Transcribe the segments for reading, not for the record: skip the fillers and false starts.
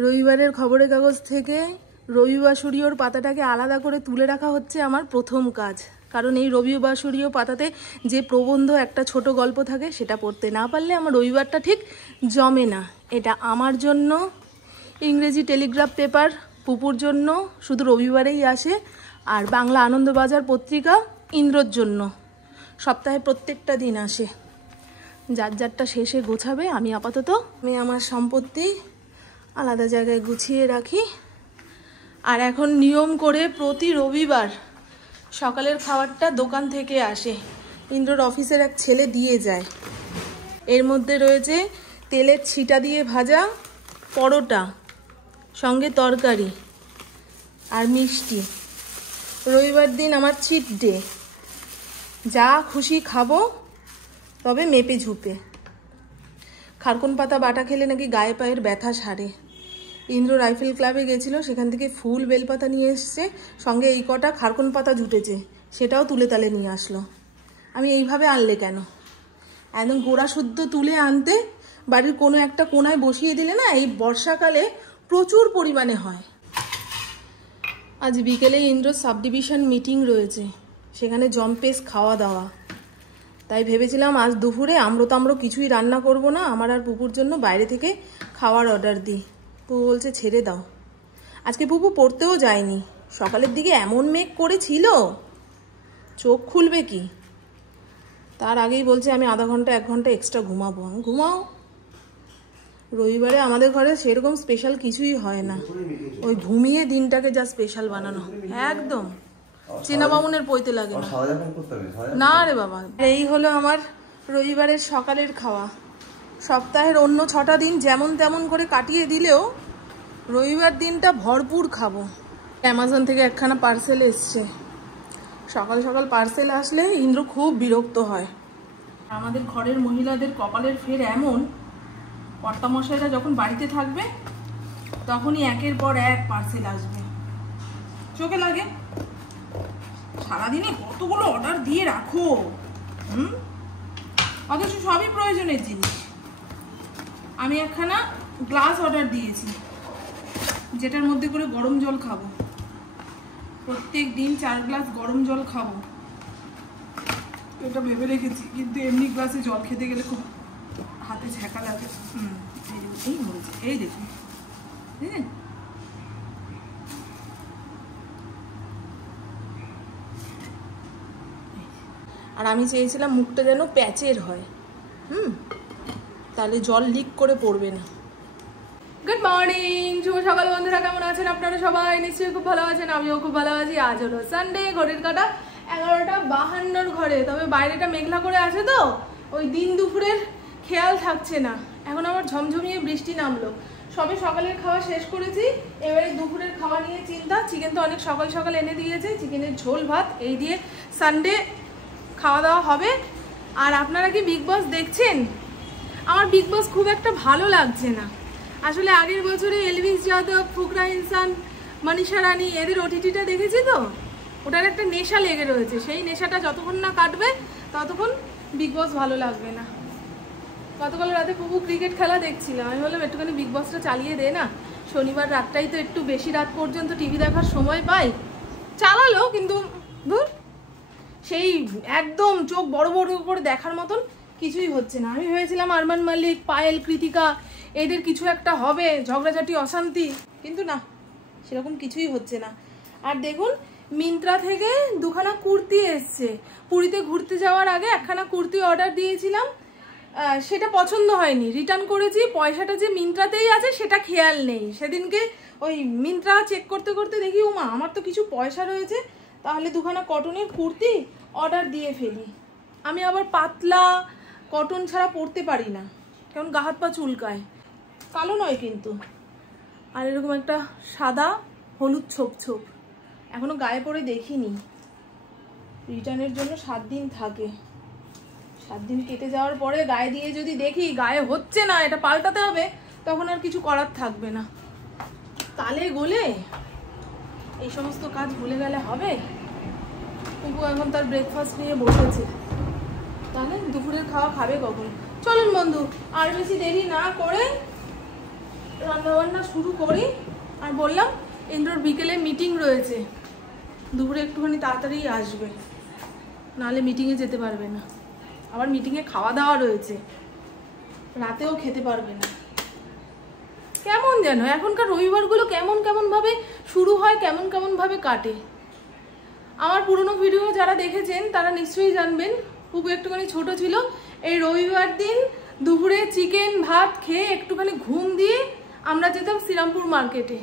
রবিবারের খবরের কাগজ থেকে রবিবাসরীয়র পাতাটাকে আলাদা করে তুলে রাখা হচ্ছে আমার প্রথম কাজ। কারণ এই রবিবাসরীয় পাতাতে যে প্রবন্ধ একটা ছোট গল্প থাকে সেটা পড়তে না পারলে আমার রবিবারটা ঠিক জমে না। এটা আমার জন্য ইংরেজি টেলিগ্রাফ পেপার পুপুর জন্য শুধু রবিবারেই আসে, আর বাংলা আনন্দবাজার পত্রিকা ইন্দ্রর জন্য সপ্তাহে প্রত্যেকটা দিন আসে। যার যারটা শেষে গোছাবে, আমি আপাতত আমার সম্পত্তি আলাদা জায়গায় গুছিয়ে রাখি। আর এখন নিয়ম করে প্রতি রবিবার সকালের খাবারটা দোকান থেকে আসে, ইন্দ্রর অফিসের এক ছেলে দিয়ে যায়। এর মধ্যে রয়েছে তেলের ছিটা দিয়ে ভাজা পরোটা, সঙ্গে তরকারি আর মিষ্টি। রবিবার দিন আমার চিট ডে, যা খুশি খাবো, তবে মেপে ঝুপে। খারকুন পাতা বাটা খেলে নাকি গায়ে পায়ের ব্যথা সারে। ইন্দ্র রাইফেল ক্লাবে গেছিলো, সেখান থেকে ফুল বেলপাতা নিয়ে এসছে, সঙ্গে এই কটা খারকুন পাতা জুটেছে, সেটাও তুলে তালে নিয়ে আসলো। আমি এইভাবে আনলে কেন? একদম গোড়া শুদ্ধ তুলে আনতে বাড়ির কোনো একটা কোনায় বসিয়ে দিলে না, এই বর্ষাকালে প্রচুর পরিমাণে হয়। আজ বিকেলে ইন্দ্র সাব ডিভিশন মিটিং রয়েছে, সেখানে জম্পেশ খাওয়া দাওয়া। তাই ভেবেছিলাম আজ দুপুরে আমড়ো কিছুই রান্না করব না, আমার আর পুপুর জন্য বাইরে থেকে খাওয়ার অর্ডার দিই। পুপু বলছে ছেড়ে দাও। আজকে পুপু পড়তেও যায়নি, সকালের দিকে এমন মেঘ করেছিল, চোখ খুলবে কি। তার আগেই বলছে আমি আধা ঘন্টা 1 ঘন্টা এক্সট্রা ঘুমাবো। আমি ঘুমাও। রবিবারে আমাদের ঘরে সেরকম স্পেশাল কিছুই হয় না, ওই ঘুমিয়ে দিনটাকে যা স্পেশাল বানানো, একদম চেনা বামুনের পইতে লাগে না। না রে বাবা, এই হলো আমার রবিবারের সকালের খাওয়া। সপ্তাহের অন্য 6টা দিন যেমন তেমন করে কাটিয়ে দিলেও রবিবার দিনটা ভরপুর খাবো। অ্যামাজন থেকে একখানা পার্সেল এসছে। সকাল সকাল পার্সেল আসলে ইন্দ্র খুব বিরক্ত হয়। আমাদের ঘরের মহিলাদের কপালের ফের এমন, কর্তামশাইরা যখন বাড়িতে থাকবে তখনই একের পর এক পার্সেল আসবে। চোখে লাগে। সারাদিনে কতগুলো অর্ডার দিয়ে রাখো, অথচ সবই প্রয়োজনের জিনিস। আমি একখানা গ্লাস অর্ডার দিয়েছি, যেটার মধ্যে করে গরম জল খাবো। প্রত্যেক দিন 4 গ্লাস গরম জল খাবো, এটা ভেবে রেখেছি। কিন্তু এমনি গ্লাসে জল খেতে গেলে খুব হাতে ছ্যাঁকা লাগে। এই মরেছে, এই দেখুন, বুঝলেন? আর আমি চেয়েছিলাম মুখটা যেন প্যাচের হয়, তাহলে জল লিক করে পড়বে না। গুড মর্নিং, শুভ সকাল বন্ধুরা, কেমন আছেন আপনারা সবাই? নিশ্চয়ই খুব ভালো আছেন, আমিও খুব ভালো আছি। আজ হলো সানডে, ঘড়ির কাঁটা 11:52 ঘরে। তবে বাইরেটা মেঘলা করে আছে তো ওই দিন দুপুরের খেয়াল থাকছে না। এখন আমার ঝমঝমিয়ে বৃষ্টি নামলো। সবে সকালের খাওয়া শেষ করেছি, এবারে দুপুরের খাওয়া নিয়ে চিন্তা। চিকেন তো অনেক সকাল সকাল এনে দিয়েছে, চিকেনের ঝোল ভাত, এই দিয়ে সানডে খাওয়া দাওয়া হবে। আর আপনারা কি বিগ বস দেখছেন? আমার বিগ বস খুব একটা ভালো লাগছে না আসলে। আগের বছরে এলভিস যাদব, ফুকরা ইনসান, মনীষা রানী এদের ওটিটিটা দেখেছি তো, ওটার একটা নেশা লেগে রয়েছে। সেই নেশাটা যতক্ষণ না কাটবে ততক্ষণ বিগ বস ভালো লাগবে না। গতকাল রাতে পুপু ক্রিকেট খেলা দেখছিলাম, আমি বললাম একটুখানি বিগ বসটা চালিয়ে দে না, শনিবার রাতটাই তো একটু বেশি রাত পর্যন্ত টিভি দেখার সময় পাই। চালালো, কিন্তু ধুর, সেই একদম চোখ বড় বড় করে দেখার মতন কিছুই হচ্ছে না। আমি ভেবেছিলাম আরমান মালিক, পায়েল, কৃতিকা এদের কিছু একটা হবে, ঝগড়াঝাটি, অশান্তি, কিন্তু না, সেরকম কিছুই হচ্ছে না। আর দেখুন, মিন্ত্রা থেকে 2খানা কুর্তি এসছে। পুরীতে ঘুরতে যাওয়ার আগে একখানা কুর্তি অর্ডার দিয়েছিলাম, সেটা পছন্দ হয়নি, রিটার্ন করেছি। পয়সাটা যে মিন্ত্রাতেই আছে সেটা খেয়াল নেই। সেদিনকে ওই মিন্ত্রা চেক করতে করতে দেখি, ওমা আমার তো কিছু পয়সা রয়েছে, তাহলে 2খানা কটনের কুর্তি অর্ডার দিয়ে ফেলি। আমি আবার পাতলা কটন ছাড়া পরতে পারি না, কারণ গা হাত পা চুলকায়। কালো নয় কিন্তু, আর এরকম একটা সাদা হলুদ ছোপ ছোপ, এখনো গায়ে পরে দেখিনি। রিটার্নের জন্য 7 দিন থাকে। 7 দিন কেটে যাওয়ার পরে গায়ে দিয়ে যদি দেখি গায়ে হচ্ছে না, এটা পাল্টাতে হবে, তখন আর কিছু করার থাকবে না। তালে গোলে এই সমস্ত কাজ ভুলে গেলে হবে? পুপু এখন তার ব্রেকফাস্ট নিয়ে বসেছে, তাহলে দুপুরের খাওয়া খাবে কখন? চলুন বন্ধু, আর বেশি দেরি না করে রান্নাবান্না শুরু করি। আর বললাম ইন্দ্রর বিকেলে মিটিং রয়েছে, দুপুরে একটুখানি তাড়াতাড়ি আসবে, নাহলে মিটিংয়ে যেতে পারবে না। আবার মিটিংয়ে খাওয়া দাওয়া রয়েছে, রাতেও খেতে পারবে না। কেমন যেন এখনকার রবিবারগুলো কেমন কেমনভাবে শুরু হয়, কেমন কেমনভাবে কাটে। আমার পুরনো ভিডিও যারা দেখেছেন তারা নিশ্চয়ই জানবেন, খুব একটুখানি ছোট ছিল, এই রবিবার দিন দুপুরে চিকেন ভাত খেয়ে একটুখানি ঘুম দিয়ে আমরা যেতাম শ্রীরামপুর মার্কেটে।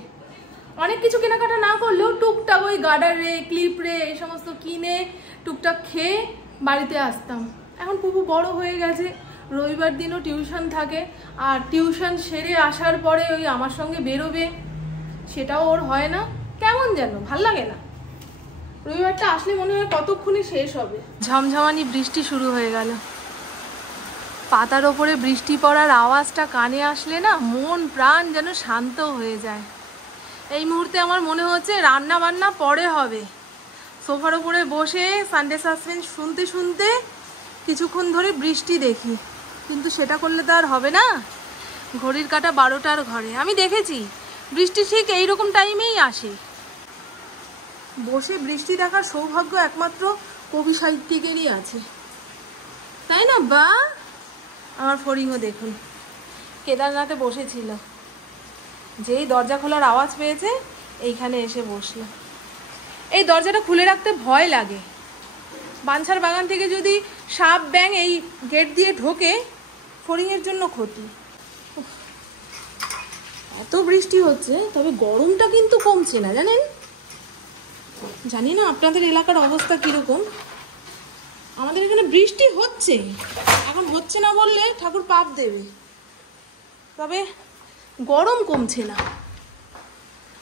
অনেক কিছু কেনাকাটা না করলেও টুকটাক ওই গার্ডার রে, ক্লিপ রে এই সমস্ত কিনে টুকটাক খেয়ে বাড়িতে আসতাম। এখন পুপু বড় হয়ে গেছে, রবিবার দিনও টিউশন থাকে, আর টিউশন সেরে আসার পরে ওই আমার সঙ্গে বেরোবে, সেটাও ওর হয় না। কেমন যেন ভাল লাগে না। রবিবারটা আসলে মনে হয় কতক্ষণে শেষ হবে। ঝমঝমানি বৃষ্টি শুরু হয়ে গেল। পাতার ওপরে বৃষ্টি পড়ার আওয়াজটা কানে আসলে না মন প্রাণ যেন শান্ত হয়ে যায়। এই মুহূর্তে আমার মনে হচ্ছে রান্না বান্না পরে হবে। সোফার ওপরে বসে সানডে সাসপেন্স শুনতে শুনতে কিছুক্ষণ ধরে বৃষ্টি দেখি, কিন্তু সেটা করলে তো আর হবে না। ঘড়ির কাঁটা 12টার ঘরে। আমি দেখেছি বৃষ্টি ঠিক এইরকম টাইমেই আসে। বসে বৃষ্টি দেখার সৌভাগ্য একমাত্র কবি সাহিত্যিকেরই আছে, তাই না? বা আমার ফড়িংও দেখুন কেদারনাথে বসেছিল, যেই দরজা খোলার আওয়াজ পেয়েছে এইখানে এসে বসলো। এই দরজাটা খুলে রাখতে ভয় লাগে। বাঞ্ছার বাগান থেকে যদি সাপ ব্যাঙ এই গেট দিয়ে ঢোকে, ফড়িংয়ের জন্য ক্ষতি। এত বৃষ্টি হচ্ছে, তবে গরমটা কিন্তু কমছে না, জানেন? জানি না আপনাদের এলাকার অবস্থা কিরকম। আমাদের এখানে বৃষ্টি হচ্ছে, এখন হচ্ছে না বললে ঠাকুর পাপ দেবে, তবে গরম কমছে না।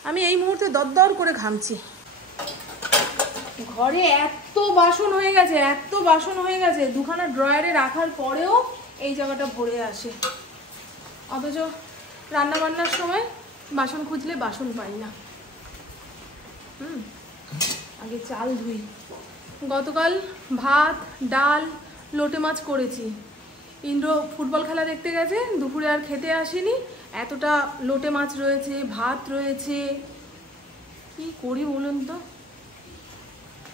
আমি এই মুহূর্তে দরদর করে ঘামছি। ঘরে এত বাসন হয়ে গেছে, এত বাসন হয়ে গেছে, দুখানা ড্রয়ারে রাখার পরেও এই জায়গাটা ভরে আসে। অথচ রান্না বান্নার সময় বাসন খুঁজলে বাসন পাই না। আগে চাল ধুই। গতকাল ভাত, ডাল, লোটে মাছ করেছি। ইন্দ্র ফুটবল খেলা দেখতে গেছে, দুপুরে আর খেতে আসেনি। এতটা লোটে মাছ রয়েছে, ভাত রয়েছে, কি করি বলুন তো?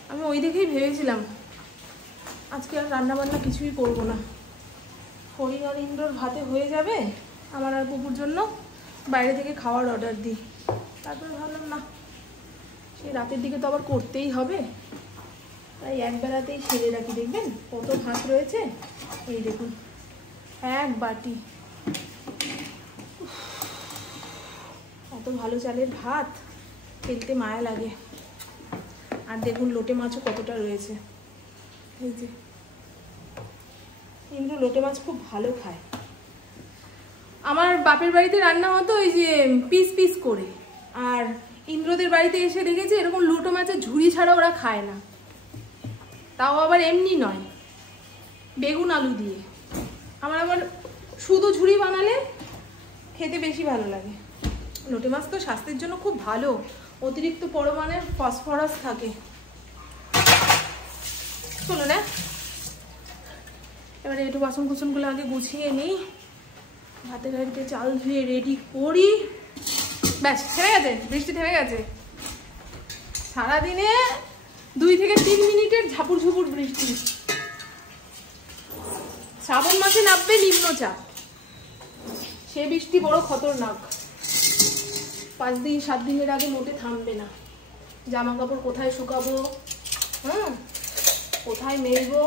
আমি ওই দেখেই ভেবেছিলাম আজকে আর রান্না বান্না কিছুই করব না। ফড়িং আর ইন্দ্রর ভাতে হয়ে যাবে, আমার আর পুকুর জন্য বাইরে থেকে খাওয়ার অর্ডার দিই। তারপরে ভাবলাম না, সেই রাতের দিকে তো আবার করতেই হবে, তাই একবেলাতেই সেরে রাখি। দেখবেন কত ভাত রয়েছে, এই দেখুন এক বাটি। এত ভালো চালের ভাত ফেলতে মায়া লাগে। আর দেখুন লোটে মাছও কতটা রয়েছে। এই যে ইন্দ্র লোটে মাছ খুব ভালো খায়। আমার বাপের বাড়িতে রান্না হতো ওই যে পিস পিস করে, আর ইন্দ্রদের বাড়িতে এসে দেখেছি এরকম লোটে মাছের ঝুড়ি ছাড়া ওরা খায় না, তাও আবার এমনি নয়, বেগুন আলু দিয়ে। আমার আবার শুধু ঝুড়ি বানালে খেতে বেশি ভালো লাগে। লোটে মাছ তো স্বাস্থ্যের জন্য খুব ভালো, অতিরিক্ত পরিমাণে ফসফরাস থাকে। চলো না, এবারে একটু বাসন কুসনগুলো আগে গুছিয়ে নিই, ভাতের হাঁড়িতে চাল ধুয়ে রেডি করি। ব্যাস, থেমে গেছে বৃষ্টি, থেমে গেছে। সারাদিনে 2 থেকে 3 মিনিটের ঝাপুর ঝুপুর বৃষ্টি। শ্রাবণ মাসে নামবে নিম্নচাপ, সে বৃষ্টি বড় খতরনাক। 5 দিন 7 দিনের আগে মোটে থামবে না। জামা কাপড় কোথায় শুকাবো, কোথায় মেলবো,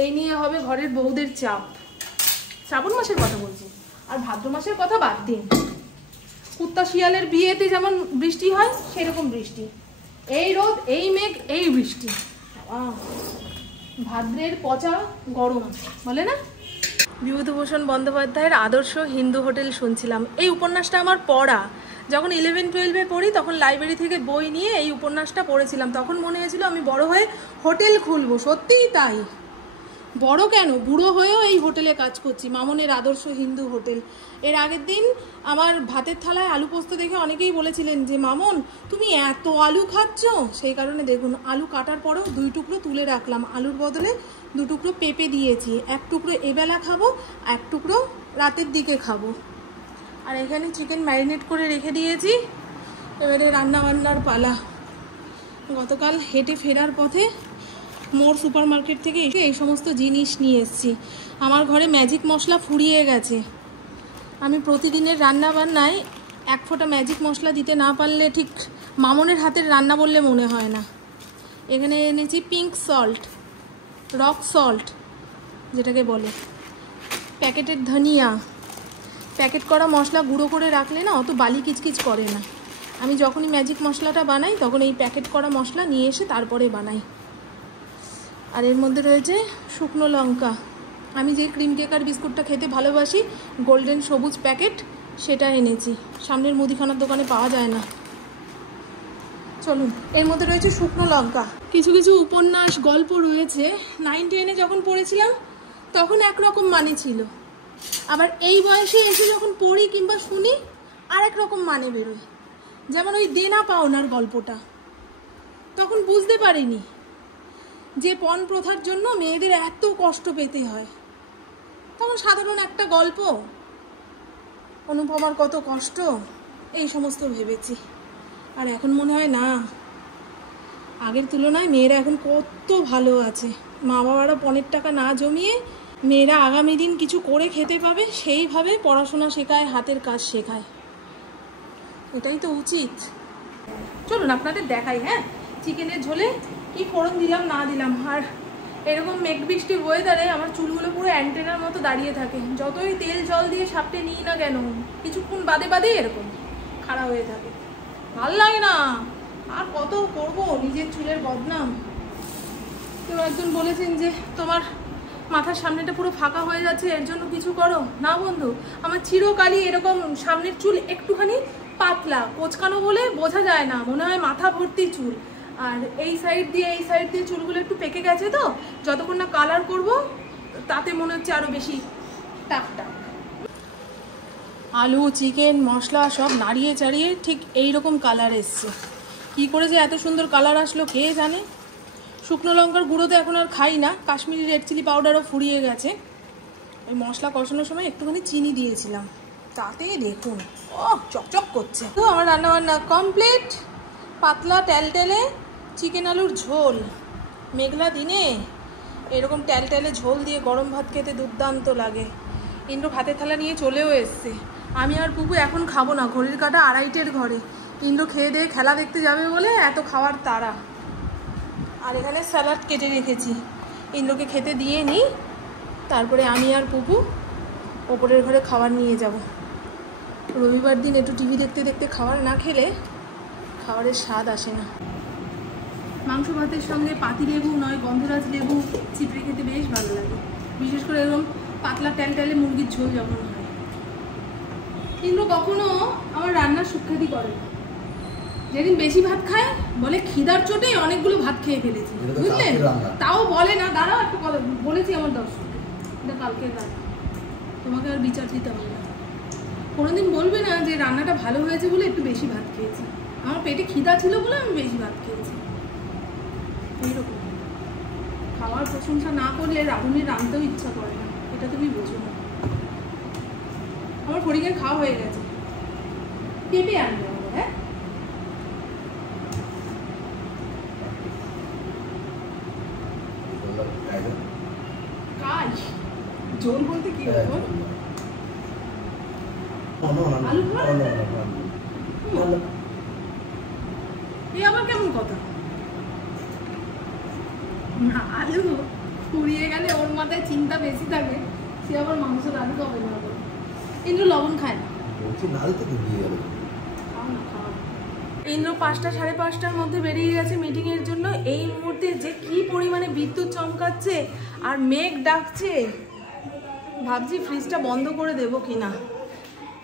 এই নিয়ে হবে ঘরের বউদের চাপ। শ্রাবণ মাসের কথা বলছি, আর ভাদ্র মাসের কথা বাদ দিন। কুত্তা শিয়ালের বিয়েতে যেমন বৃষ্টি হয় সেরকম বৃষ্টি, এই রোদ, এই মেঘ, এই বৃষ্টি। ভাদ্রের পচা গরম বলে না। বিভূতিভূষণ বন্দ্যোপাধ্যায়ের আদর্শ হিন্দু হোটেল শুনছিলাম। এই উপন্যাসটা আমার পড়া, যখন 11-12-এ পড়ি তখন লাইব্রেরি থেকে বই নিয়ে এই উপন্যাসটা পড়েছিলাম। তখন মনে হয়েছিল আমি বড় হয়ে হোটেল খুলবো। সত্যিই তাই, বড় কেন, বুড়ো হয়েও এই হোটেলে কাজ করছি, মামনের আদর্শ হিন্দু হোটেল। এর আগের দিন আমার ভাতের থালায় আলু পোস্ত দেখে অনেকেই বলেছিলেন যে মামন তুমি এত আলু খাচ্ছ। সেই কারণে দেখুন আলু কাটার পরেও 2 টুকরো তুলে রাখলাম, আলুর বদলে 2 টুকরো পেঁপে দিয়েছি। 1 টুকরো এবেলা খাবো, 1 টুকরো রাতের দিকে খাবো। আর এখানে চিকেন ম্যারিনেট করে রেখে দিয়েছি, এবারে রান্না বান্নার পালা। গতকাল হেঁটে ফেরার পথে মোর সুপার মার্কেট থেকে এসে এই সমস্ত জিনিস নিয়ে এসেছি। আমার ঘরে ম্যাজিক মশলা ফুরিয়ে গেছে। আমি প্রতিদিনের রান্না বান্নায় এক ফোঁটা ম্যাজিক মশলা দিতে না পারলে ঠিক মামনের হাতের রান্না বললে মনে হয় না। এখানে এনেছি পিঙ্ক সল্ট, রক সল্ট যেটাকে বলে, প্যাকেটের ধনিয়া। প্যাকেট করা মশলা গুঁড়ো করে রাখলে না অত বালি কিচকিচ করে না। আমি যখনই ম্যাজিক মশলাটা বানাই তখন এই প্যাকেট করা মশলা নিয়ে এসে তারপরে বানাই। আর এর মধ্যে রয়েছে শুকনো লঙ্কা। আমি যে ক্রিম কেকার বিস্কুটটা খেতে ভালোবাসি, গোল্ডেন সবুজ প্যাকেট, সেটা এনেছি। সামনের মুদিখানার দোকানে পাওয়া যায় না। চলুন, এর মধ্যে রয়েছে শুকনো লঙ্কা। কিছু কিছু উপন্যাস গল্প রয়েছে 9-10-এ যখন পড়েছিলাম তখন একরকম মানে ছিল, আবার এই বয়সে এসে যখন পড়ি কিংবা শুনি আর এক রকম মানে বেরোয়। যেমন ওই দেনা পাওনার গল্পটা, তখন বুঝতে পারিনি যে পণ প্রথার জন্য মেয়েদের এত কষ্ট পেতে হয়। তখন সাধারণ একটা গল্প, অনুপমার কত কষ্ট, এই সমস্ত ভেবেছি। আর এখন মনে হয় না, আগের তুলনায় মেয়েরা এখন কত ভালো আছে। মা বাবারা পণের টাকা না জমিয়ে মেয়েরা আগামী দিন কিছু করে খেতে পাবে সেইভাবে পড়াশোনা শেখায়, হাতের কাজ শেখায়। এটাই তো উচিত। চলুন আপনাদের দেখাই। হ্যাঁ, চিকেনের ঝোলে কি ফোড়ন দিলাম না দিলাম। আর এরকম মেঘ বৃষ্টি ওয়েদারে আমার চুলগুলো পুরো অ্যান্টেনার মতো দাঁড়িয়ে থাকে। যতই তেল জল দিয়ে সাপটে নিই না কেন, কিছুক্ষণ বাদে বাদে এরকম খাড়া হয়ে থাকে। ভাল লাগে না। আর কত করবো নিজের চুলের বদনাম। কেউ একজন বলেছেন যে তোমার মাথার সামনেটা পুরো ফাঁকা হয়ে যাচ্ছে, এর জন্য কিছু করো না। বন্ধু, আমার চিরকালই এরকম সামনের চুল একটুখানি পাতলা কোচকানো বলে বোঝা যায় না, মনে হয় মাথা ভর্তি চুল। আর এই সাইড দিয়ে চুলগুলো একটু পেকে গেছে, তো যতক্ষণ না কালার করব তাতে মনে হচ্ছে আরো বেশি টাক টাক। আলু, চিকেন, মশলা সব নাড়িয়ে চাড়িয়ে ঠিক এইরকম কালার এসছে। কি করে যে এত সুন্দর কালার আসলো কে জানে। শুকনো লঙ্কার গুঁড়ো তো এখন আর খাই না, কাশ্মীরি রেড চিলি পাউডারও ফুরিয়ে গেছে। ওই মশলা কষানোর সময় একটুখানি চিনি দিয়েছিলাম, তাতে দেখুন ও চকচক করছে। তো আমার রান্নাবান্না কমপ্লিট। পাতলা টেলটেলে চিকেন আলুর ঝোল, মেঘলা দিনে এরকম টেলটেলে ঝোল দিয়ে গরম ভাত খেতে দুর্দান্ত লাগে। ইন্দ্র ভাতের থালা নিয়ে চলেও এসছে। আমি আর পুপু এখন খাবো না, ঘড়ির কাঁটা 2:30-এর ঘরে। ইন্দ্র খেয়ে দিয়ে খেলা দেখতে যাবে বলে এত খাওয়ার তাড়া। আর এখানে স্যালাড কেটে রেখেছি, ইন্দ্রকে খেতে দিয়ে নিই, তারপরে আমি আর পুপু ওপরের ঘরে খাবার নিয়ে যাব। রবিবার দিন একটু টিভি দেখতে দেখতে খাবার না খেলে খাবারের স্বাদ আসে না। মাংস ভাতের সঙ্গে পাতিলেবু নয় গন্ধরাজ লেবু চিপড়ে খেতে বেশ ভালো লাগে, বিশেষ করে এরকম পাতলা টেলটেলে মুরগির ঝোল যখন হয়। কিন্তু কখনো আমার রান্নার সুখ্যাতি করে না। যেদিন বেশি ভাত খায় বলে খিদার চোটে অনেকগুলো ভাত খেয়ে ফেলেছি, বুঝলেন? তাও বলে না, দাঁড়াও একটা কথা বলেছি আমার দর্শককে, এটা কালকের রান্না, তোমাকে আর বিচার দিতে হবে না। কোনোদিন বলবে না যে রান্নাটা ভালো হয়েছে বলে একটু বেশি ভাত খেয়েছি। আমার পেটে খিদা ছিল বলে আমি বেশি ভাত খেয়েছি। এইরকম খাওয়ার প্রশংসা না করলে রাঁধুনির রাঁধতেও ইচ্ছা করে না, এটা তুমি বোঝো না। আমার ফড়িংয়ের খাওয়া হয়ে গেছে, পেঁপে আনবে আমাদের। হ্যাঁ, কাজ জোর বলতে কি আলু আবার কেমন কথা? আলু পুড়িয়ে গেলে ওর মাথায় চিন্তা বেশি থাকে, সে আবার মাংস আলু খাবে না, কিন্তু লবণ খায় না। ইন্দ্র 5টা 5:30-টার মধ্যে বেরিয়ে গেছে মিটিংয়ের জন্য। এই মুহূর্তে যে কি পরিমাণে বিদ্যুৎ চমকাচ্ছে আর মেঘ ডাকছে, ভাবছি ফ্রিজটা বন্ধ করে দেবো কিনা।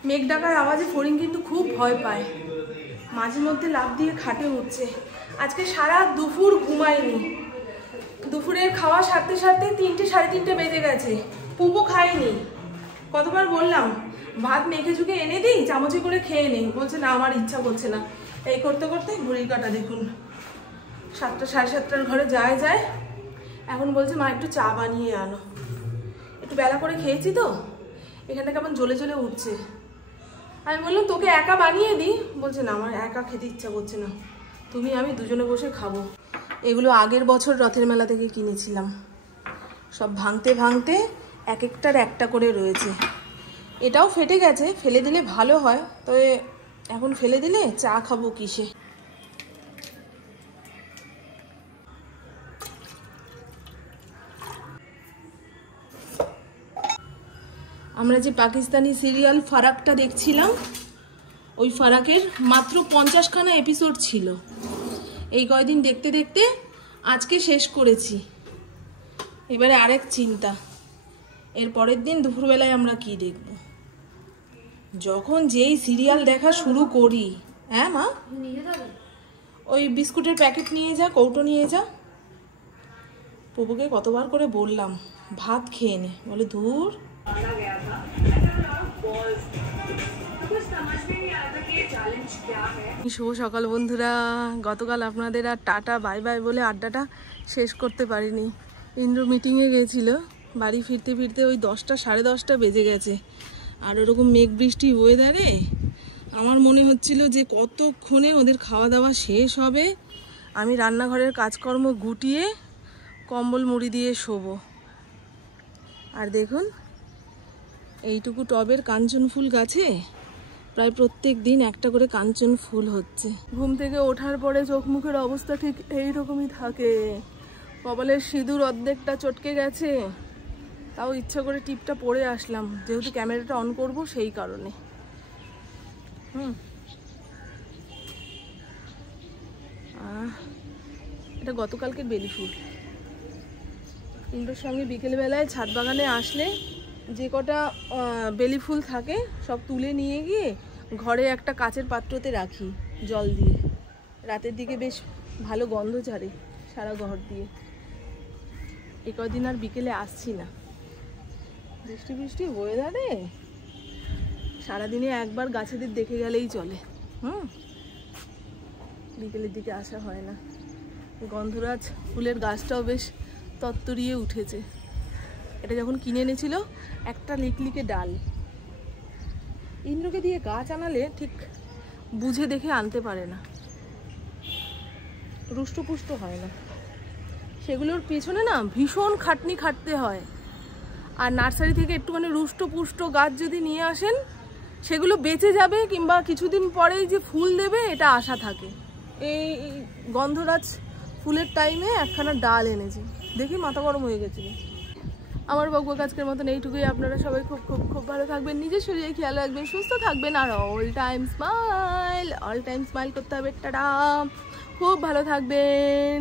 মেঘ ডাকার আওয়াজে ফড়িং কিন্তু খুব ভয় পায়, মাঝে মধ্যে লাফ দিয়ে খাটে উঠছে। আজকে সারা দুপুর ঘুমায়নি, দুপুরের খাওয়া সারতে সারতে 3টে 3:30 বেজে গেছে। পুপু খায়নি, কতবার বললাম ভাত মেখে ঝুঁকে এনে দিই, চামচে করে খেয়ে নেই, বলছে না আমার ইচ্ছা করছে না। এই করতে করতে ঘড়ির কাঁটা দেখুন 7টা 7:30-টার ঘরে যায়। এখন বলছে মা একটু চা বানিয়ে আনো। একটু বেলা করে খেয়েছি তো, এখানটা কেমন জ্বলে জ্বলে উঠছে। আমি বললাম তোকে একা বানিয়ে দিই, বলছে না আমার একা খেতে ইচ্ছা করছে না, তুমি আমি দুজনে বসে খাবো। এগুলো আগের বছর রথের মেলা থেকে কিনেছিলাম, সব ভাঙতে ভাঙতে এক একটার একটা করে রয়েছে। এটাও ফেটে গেছে, ফেলে দিলে ভালো হয়, তবে এখন ফেলে দিলে চা খাবো কিসে। আমরা যে পাকিস্তানি সিরিয়াল ফারাকটা দেখছিলাম, ওই ফারাকের মাত্র 50খানা এপিসোড ছিল। এই কয়দিন দেখতে দেখতে আজকে শেষ করেছি। এবারে আরেক চিন্তা, এর পরের দিন দুপুরবেলায় আমরা কি দেখব। যখন যেই সিরিয়াল দেখা শুরু করি, হ্যাঁ মা ওই বিস্কুটের প্যাকেট নিয়ে যা, কৌটো নিয়ে যা। প্রভুকে কতবার করে বললাম ভাত খেয়ে নে, বলে ধুর। শুভ সকাল বন্ধুরা। গতকাল আপনাদের আর টাটা বাই বাই বলে আড্ডাটা শেষ করতে পারিনি। ইন্দ্র মিটিংয়ে গেছিল, বাড়ি ফিরতে ফিরতে ওই 10টা সাড়ে 10টা বেজে গেছে। আর ওরকম মেঘ বৃষ্টি ওয়েদারে আমার মনে হচ্ছিল যে কতক্ষণে ওদের খাওয়া দাওয়া শেষ হবে, আমি রান্নাঘরের কাজকর্ম গুটিয়ে কম্বল মুড়ি দিয়ে শোবো। আর দেখুন এইটুকু টবের কাঞ্চন ফুল গাছে প্রায় প্রত্যেক দিন একটা করে কাঞ্চন ফুল হচ্ছে। ঘুম থেকে ওঠার পরে চোখ মুখের অবস্থা ঠিক এইরকমই থাকে। কপালের সিঁদুর অর্ধেকটা চটকে গেছে, তাও ইচ্ছা করে টিপটা পরে আসলাম, যেহেতু ক্যামেরাটা অন করব সেই কারণে। এটা গতকালকের বেলি ফুল। ইন্দ্রর সঙ্গে বিকেলবেলায় ছাদ বাগানে আসলে যে কটা বেলি ফুল থাকে সব তুলে নিয়ে গিয়ে ঘরে একটা কাচের পাত্রতে রাখি জল দিয়ে। রাতের দিকে বেশ ভালো গন্ধ ছাড়ে সারা ঘর দিয়ে। এ কদিন আর বিকেলে আসছি না, বৃষ্টি বৃষ্টি ওয়েদারে সারাদিনে একবার গাছেদের দেখে গেলেই চলে। বিকেলের দিকে আসা হয় না। গন্ধরাজ ফুলের গাছটাও বেশ তত্তরিয়ে উঠেছে। এটা যখন কিনে এনেছিল একটা লিকলিকে ডাল। ইন্দ্রকে দিয়ে গাছ আনালে ঠিক বুঝে দেখে আনতে পারে না, রুষ্টপুষ্ট হয় না। সেগুলোর পেছনে না ভীষণ খাটনি খাটতে হয়। আর নার্সারি থেকে একটুখানি রুষ্টপুষ্ট গাছ যদি নিয়ে আসেন, সেগুলো বেঁচে যাবে কিংবা কিছুদিন পরেই যে ফুল দেবে এটা আশা থাকে। এই গন্ধরাজ ফুলের টাইমে একখানা ডাল এনেছি, দেখি মাথা গরম হয়ে গেছিল। আমার বকবক আজকের মতন এইটুকুই। আপনারা সবাই খুব খুব খুব ভালো থাকবেন, নিজের শরীরে খেয়াল রাখবেন, সুস্থ থাকবেন, আর অল টাইম স্মাইল করতে হবে। টাটা, খুব ভালো থাকবেন।